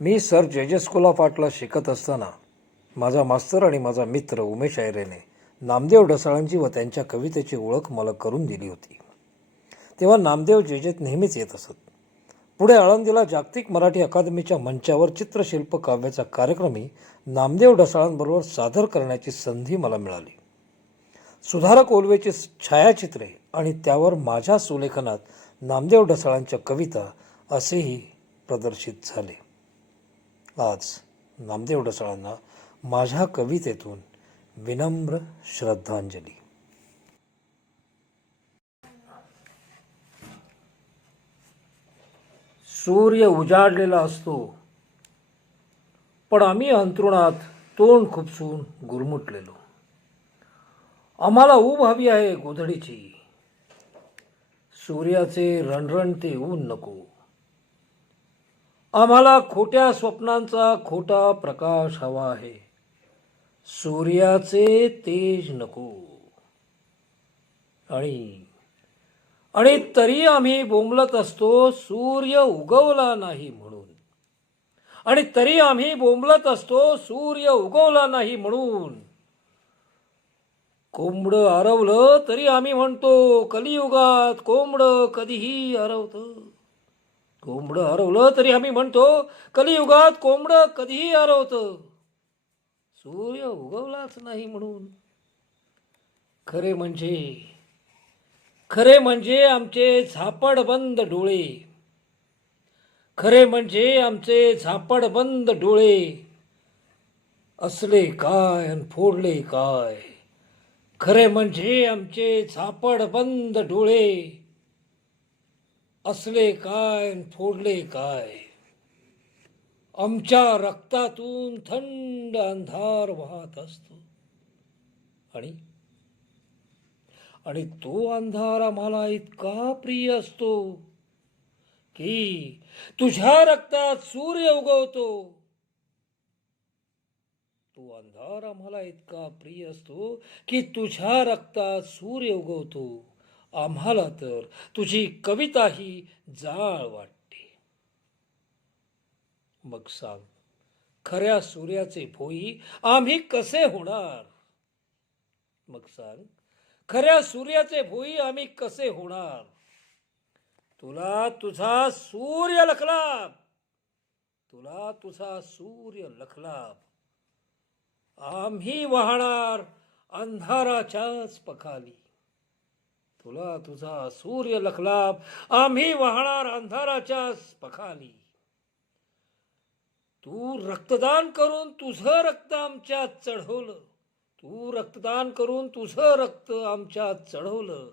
मी sir जे Cola पाटला शिकत असताना माझा मास्तर आणि माझा मित्र उमेश आयरेने नामदेव ढसाळांची व त्यांच्या कवितेची ओळख मला करून दिली होती. तेव्हा नामदेव जेजेत नेहमीच येत असत. पुढे आळंदीला जागतिक मराठी अकादमीच्या मंचावर चित्रशिल्प काव्याचा कार्यक्रमही नामदेव ढसाळांबरोबर सादर करण्याची संधी मला मिळाली. सुधारक ओलवेची छायाचित्रे आणि त्यावर माझ्या सुलेखनात नामदेव ढसाळांच्या कविता असेही प्रदर्शित झाले. आज नामदेव ढसाळांना माझ्या कवितेतून विनम्र श्रद्धांजली. सूर्य उजाडलेला असतो. पण आम्ही अंतरुणात तोंड खुपसून गुरमुटलेलो. आम्हाला ऊब हवी आहे गोधडीची. सूर्याचे रणरणते ऊन नको. आम्हाला खोट्या स्वप्नांचा खोटा प्रकाश हवा आहे. सूर्याचे तेज नको. आणि आणि तरी आम्ही बोंबलत असतो सूर्य उगवला नाही म्हणून. आणि तरी आम्ही बोंबलत असतो सूर्य उगवला नाही म्हणून. कोंबड आरवलं तरी आम्ही म्हणतो कलियुगात कोंबड कधीही हरवतं कोंबड हरवलं तरी आम्ही म्हणतो कलियुगात कोंबड कधीही हरवतं. सूर्य उगवलाच नाही म्हणून. खरे म्हणजे खरे म्हणजे आमचे झापडबंद डोळे. खरे म्हणजे आमचे झापडबंद डोळे. असले काय आणि फोडले काय. खरे म्हणजे आमचे झापडबंद डोळे. असले काय फोडले काय? आमच्या रक्तातून थंड अंधार वाहत असतो. आणि आणि तो अंधार आम्हाला इतका प्रिय असतो की तुझ्या रक्तात सूर्य उगवतो. तो अंधार आम्हाला इतका प्रिय असतो की तुझ्या रक्तात सूर्य उगवतो. आम्हाला तर तुझी कविता ही जाळ वाटते. मग सांग खऱ्या सूर्याचे भोई आम्ही कसे होणार? मग सांग खऱ्या सूर्याचे भोई आम्ही कसे होणार? तुला तुझा सूर्य लखलाप तुला तुझा सूर्य लखलाप आम्ही वाहणार अंधाराच्याच पखाली. तुला तुझा सूर्य लखलाप आम्ही वाहणार अंधाराच्या पखाली. तू रक्तदान करून तुझं रक्त आमच्यात चढवलं. तू रक्तदान करून तुझं रक्त आमच्यात चढवलं.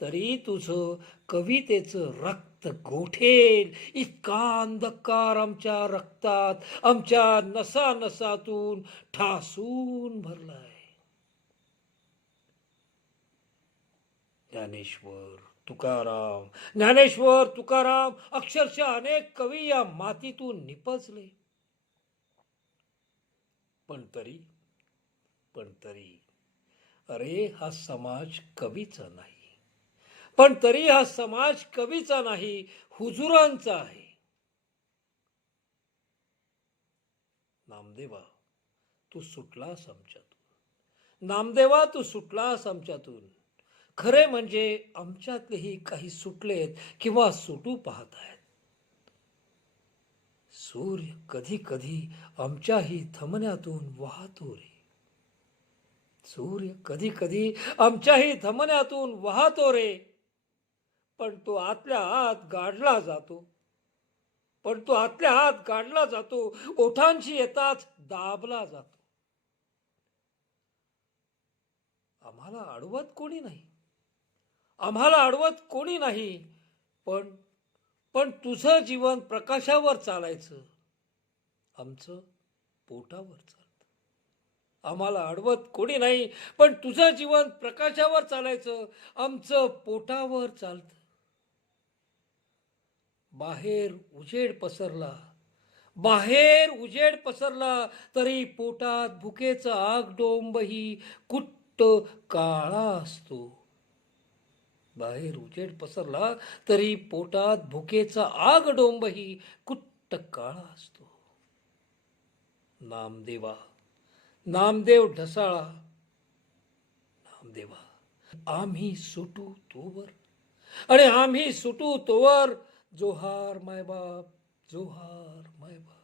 तरी तुझं कवितेचं रक्त गोठेल. इतका अंधकार आमच्या रक्तात आमच्या नसा नसातून ठासून भरलाय. ज्ञानेश्वर तुकाराम. ज्ञानेश्वर तुकाराम अक्षरशः अनेक कवी या मातीतून निपजले. पण तरी पण तरी अरे हा समाज कवीचा नाही. पण तरी हा समाज कवीचा नाही हुजुरांचा आहे. नामदेवा तू सुटलास आमच्यातून. नामदेवा तू सुटलास आमच्यातून. खरे म्हणजे आमच्यातलेही काही सुटलेत किंवा सुटू पाहत आहेत. सूर्य कधी कधी आमच्याही थमण्यातून वाहतो रे. सूर्य कधी कधी आमच्याही थमण्यातून वाहतो रे. पण तो आतल्या आत गाडला जातो. पण तो आतल्या आत गाडला जातो. ओठांशी येताच दाबला जातो. आम्हाला अडवत कोणी नाही. आम्हाला अडवत कोणी नाही. पण पण तुझं जीवन प्रकाशावर चालायचं. आमचं पोटावर चालतं. आम्हाला अडवत कोणी नाही पण तुझं जीवन प्रकाशावर चालायचं. आमचं पोटावर चालतं. बाहेर उजेड पसरला. बाहेर उजेड पसरला तरी पोटात भुकेचा आग डोंबही कुट्ट काळा असतो. बाहेर उजेड पसरला तरी पोटात भुकेचा आग डोंबही कुट्ट काळा असतो. नामदेवा नामदेव ढसाळा नामदेवा आम्ही सुटू तोवर. आणि आम्ही सुटू तोवर जोहार मायबाप जोहार मायबाप.